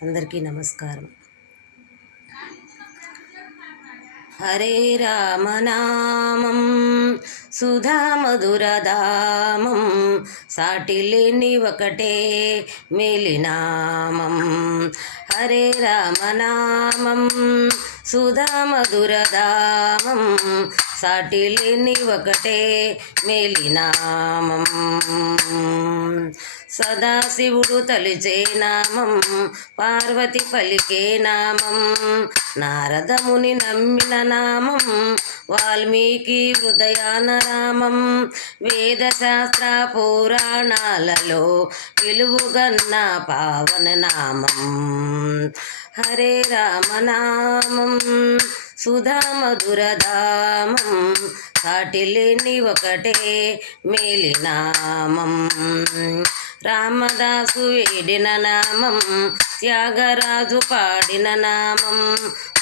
అందరికీ నమస్కారం. హరే రామనామం సుధా మధురధామం, సాటిలేని ఒకటే మేలినామం. హరే రామనామం సుధా మధురధామం, సాటిలేని ఒకటే మేలినామం. సదాశివుడు తలిచే నామం, పార్వతి పలికే నామం, నారదముని నమ్మిన నామం, వాల్మీకి హృదయాన రామం. వేదశాస్త్ర పురాణాలలో విలువుగన్న పావన నామం. హరే రామనామం సుధా మధురధామం, సాటిలేని ఒకటే మేలినామం. రామదాసు వేడిన నామం, త్యాగరాజు పాడిన నామం,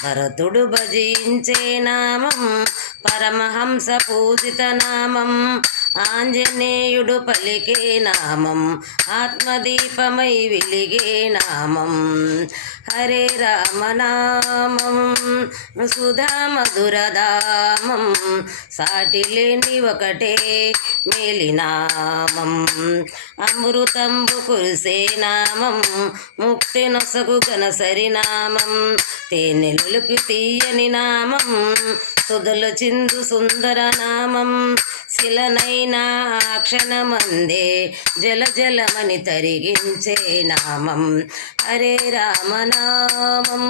భరతుడు భజించే నామం, పరమహంస పూజిత నామం, ఆంజనేయుడు పలికే నామం, ఆత్మదీపమై వెలిగే నామం. హరే రామనామం సుధా మధురధామం, సాటిలేని ఒకటే మేలినామం. అమృతంబు కురిసే నామం, ముక్తి నొసగు గనసరి నామం, తేనెలుకు తీయని నామం, సుధలు చిందు సుందర నామం, శిలనైనా క్షణమందే జల జలమని తరిగించే నామం. హరే రామనామం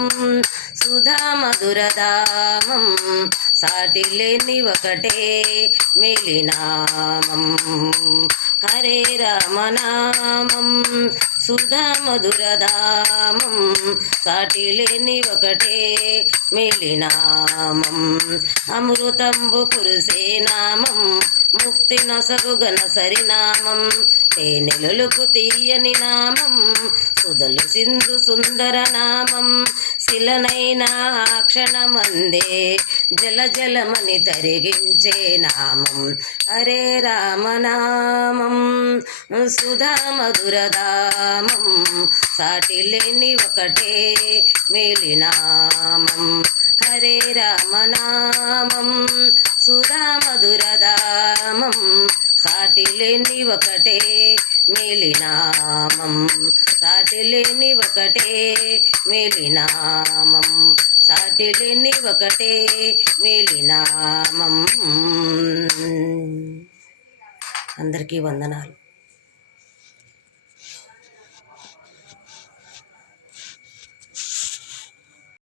సుధా మధురధామం, సాటిలేని ఒకటే మేలినామం. హరే రామనామం సుధా మధురధామం, సాటిలేని ఒకటే మేలినామం. అమృతంబు కురిసే నామం, ముక్తి నొసగు గనసరి నామం, తేనెలుకు తీయని నామం, సుధలు సింధు సుందర నామం, శిలనైనా క్షణమందే జల జలమని తరిగించే నామం. హరే రామనామం సుధా మధురధామం, సాటిలేని ఒకటే మేలినామం. హరే రామనామం సుధా మధురధామం, సాటిలేని ఒకటే మేలినామం. సాటిలేని ఒకటే మేలినామం, సాటిలేని ఒకటే మేలినామం. అందరికీ వందనాలు.